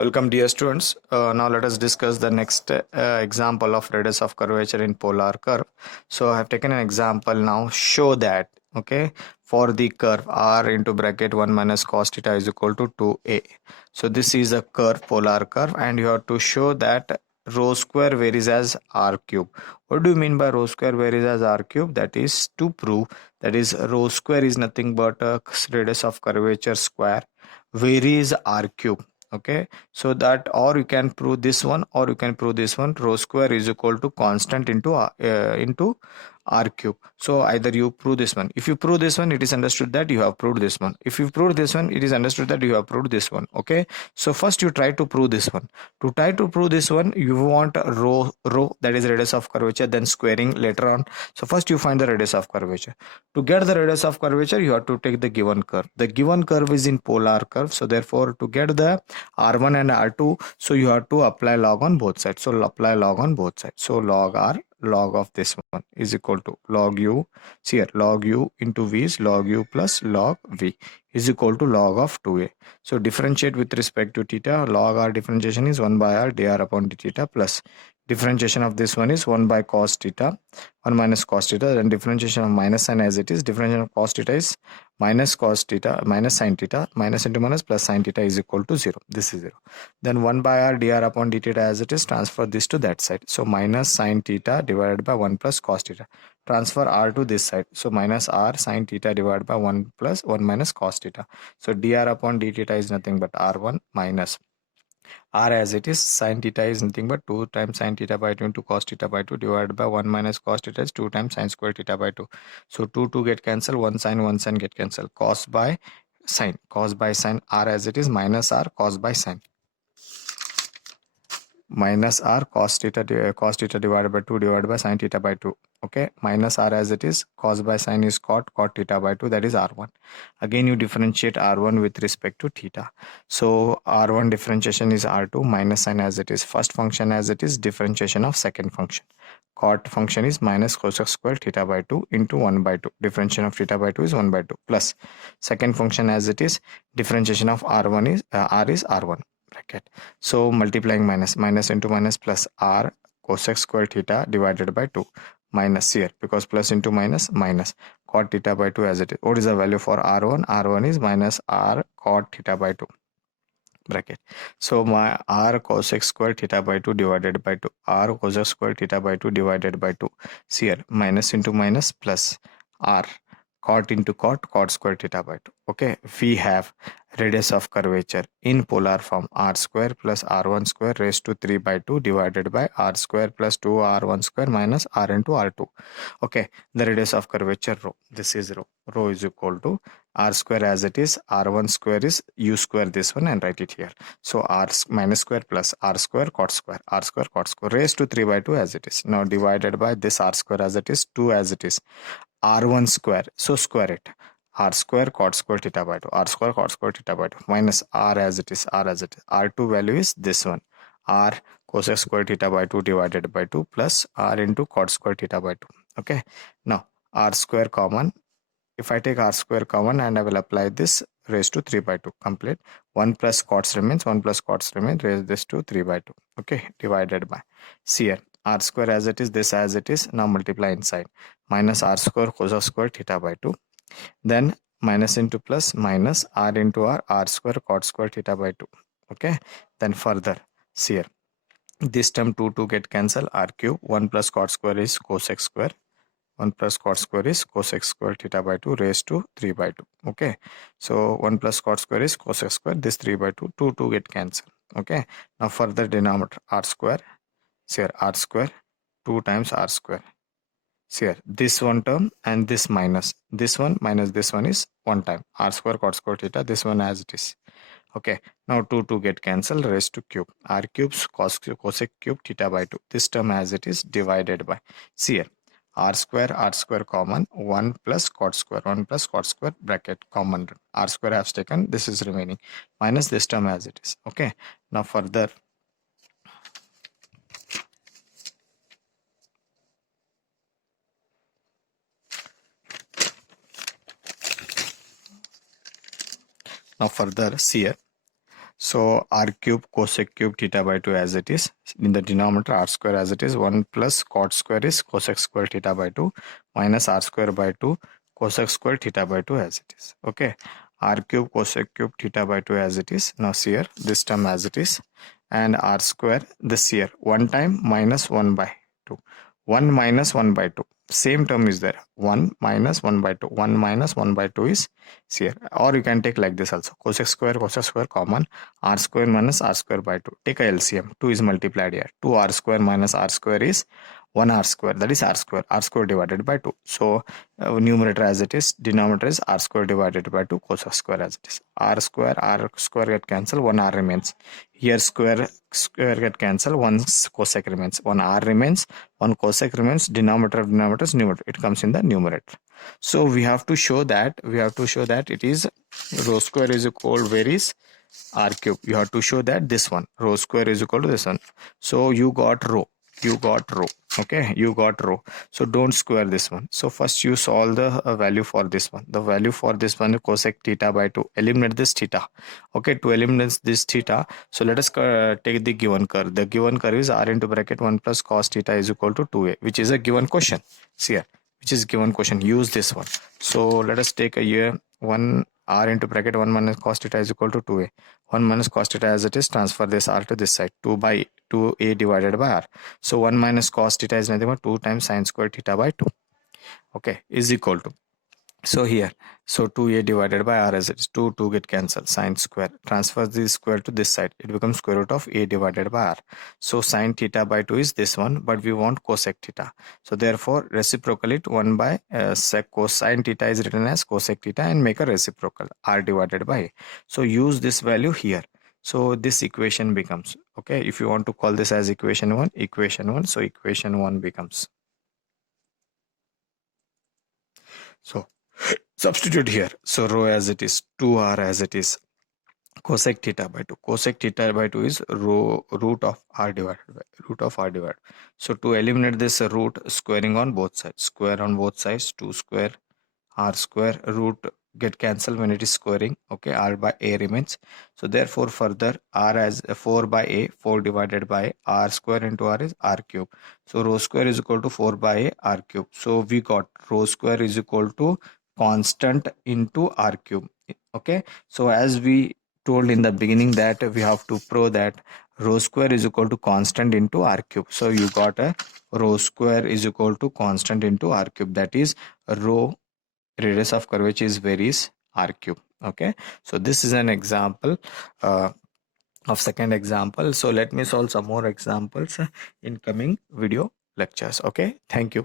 Welcome dear students. Now let us discuss the next example of radius of curvature in polar curve. So I have taken an example now. Show that, okay, for the curve r into bracket 1 minus cos theta is equal to 2a. So this is a curve, polar curve, and you have to show that rho square varies as r cube. What do you mean by rho square varies as r cube? That is to prove that is rho square is nothing but a radius of curvature square varies r cube. Okay, so that, or you can prove this one, or you can prove this one, rho square is equal to constant into r cube. So either you prove this one. If you prove this one, it is understood that you have proved this one. If you prove this one, it is understood that you have proved this one. Okay, so first you try to prove this one. To try to prove this one, you want rho, that is radius of curvature, then squaring later on. So first you find the radius of curvature. To get the radius of curvature, you have to take the given curve. The given curve is in polar curve, so therefore to get the r1 and r2, so you have to apply log on both sides. So apply log on both sides. So log r, log of this one is equal to log u. See here, log u into v is log u plus log v is equal to log of 2a. So differentiate with respect to theta. Log r differentiation is 1 by r dr upon d theta, plus differentiation of this one is 1 by cos theta, 1 minus cos theta, and differentiation of minus sign as it is. Differentiation of cos theta is minus cos theta minus sin theta, minus into minus plus sin theta is equal to 0. This is 0. Then 1 by r dr upon d theta as it is, transfer this to that side. So minus sin theta divided by 1 plus cos theta. Transfer r to this side. So minus r sin theta divided by 1 plus 1 minus cos theta. So dr upon d theta is nothing but r1 minus r as it is, sin theta is nothing but 2 times sin theta by 2 into cos theta by 2 divided by 1 minus cos theta is 2 times sin square theta by 2. So 2 get cancelled, 1 sin get cancelled. Cos by sin, r as it is, minus r cos by sin, minus r cos theta divided by 2 divided by sin theta by 2. Okay, minus r as it is, cos by sin is cot theta by 2, that is r1. Again you differentiate r1 with respect to theta. So r1 differentiation is r2 minus sin as it is, first function as it is, differentiation of second function. Cot function is minus cosec square theta by 2 into 1 by 2. Differentiation of theta by 2 is 1 by 2, plus second function as it is, differentiation of r1 is r is r1 bracket. So multiplying minus into minus plus r cosec square theta divided by 2, minus here, because plus into minus cot theta by 2 as it is. What is the value for r1? R1 is minus r cot theta by 2 bracket. So my r cosec square theta by 2 divided by 2, r cosec square theta by 2 divided by 2. See here, minus into minus plus r cot into cot square theta by 2. Okay, we have radius of curvature in polar form, r square plus r1 square raised to 3 by 2 divided by r square plus 2r1 square minus r into r2. Okay, the radius of curvature rho, this is rho is equal to r square as it is, r1 square is u square, this one, and write it here. So r minus square plus r square cot square, r square cot square raised to 3 by 2 as it is. Now divided by this r square as it is, 2 as it is, r1 square, so square it, r square cot square theta by 2, r square cot square theta by 2, minus r as it is, r2 value is this one, r cosec square theta by 2 divided by 2 plus r into cot square theta by 2. Okay, now r square common. If I take r square common and I will apply this, raised to 3 by 2, complete. 1 plus cots remains, raise this to 3 by 2. Okay, divided by, see here, r square as it is, this as it is, now multiply inside, minus r square cosec square theta by 2, then minus into plus minus r into r square cot square theta by 2. Okay, then further, see here, this term 2 get cancelled, r cube, 1 plus cot square is cosec square, 1 plus cot square is cosec square theta by 2 raised to 3 by 2. Okay, so 1 plus cot square is cosec square, this 3 by 2, 2 get cancelled. Okay, now further denominator r square, see here, r square 2 times r square. See here, this one term and this minus this one minus this one is one time, r square cot square theta, this one as it is. Okay, now 2 get cancelled, raised to cube, r cubes cosec cube theta by 2, this term as it is, divided by, see here, r square common, 1 plus cot square bracket common, r square has taken, this is remaining, minus this term as it is. Okay, now further, see here, So r cube cosec cube theta by 2 as it is. In the denominator r square as it is. 1 plus cot square is cosec square theta by 2 minus r square by 2 cosec square theta by 2 as it is. Okay. R cube cosec cube theta by 2 as it is. Now see here this term as it is, and r square this here 1 time minus 1 by 2. 1 minus 1 by 2. Same term is there. 1 minus 1 by 2. 1 minus 1 by 2 is here. Or you can take like this also. Cosec square common. R square minus R square by 2. Take a LCM. 2 is multiplied here. 2 R square minus R square is 1 R square. That is R square. R square divided by 2. So numerator as it is. Denominator is R square divided by 2 cosec square as it is. R square get cancel. 1 R remains. Here square get cancel. 1 cosec remains. 1 R remains. 1 cosec remains. Denominator of denominator is numerator. It comes in the numerator. So we have to show that it is rho square is equal, where is r cube? You have to show that this one rho square is equal to this one. So you got rho. Okay, you got rho. So don't square this one. So first you solve the value for this one. The value for this one is cosec theta by 2. Eliminate this theta. Okay, to eliminate this theta, so let us take the given curve. The given curve is r into bracket 1 plus cos theta is equal to 2a, which is a given question. See here, which is given question. Use this one. So let us take a here 1 r into bracket 1 minus cos theta is equal to 2a. 1 minus cos theta as it is, transfer this r to this side. 2a divided by r. So 1 minus cos theta is nothing but 2 times sine square theta by 2. Okay, is equal to. So here, so 2a divided by r as it is. 2 get cancelled. Sine square. Transfer this square to this side. It becomes square root of a divided by r. So sine theta by 2 is this one, but we want cosec theta. So therefore, reciprocal it 1 by cosine theta is written as cosec theta and make a reciprocal r divided by a. So use this value here. So this equation becomes, okay, if you want to call this as equation 1, so equation 1 becomes. So substitute here. So rho as it is, 2r as it is, cosec theta by 2. Cosec theta by 2 is root of r divided. So to eliminate this root, squaring on both sides. Square on both sides, 2 square r square, root get cancelled when it is squaring. Okay, r by a remains. So therefore further r as 4 by a, 4 divided by r square into r is r cube. So rho square is equal to 4 by a r cube. So we got rho square is equal to constant into r cube. Okay, so as we told in the beginning that we have to prove that rho square is equal to constant into r cube. So you got a rho square is equal to constant into r cube, that is rho radius of curvature is varies r cube. Okay, so this is an example of second example. So let me solve some more examples in coming video lectures. Okay, thank you.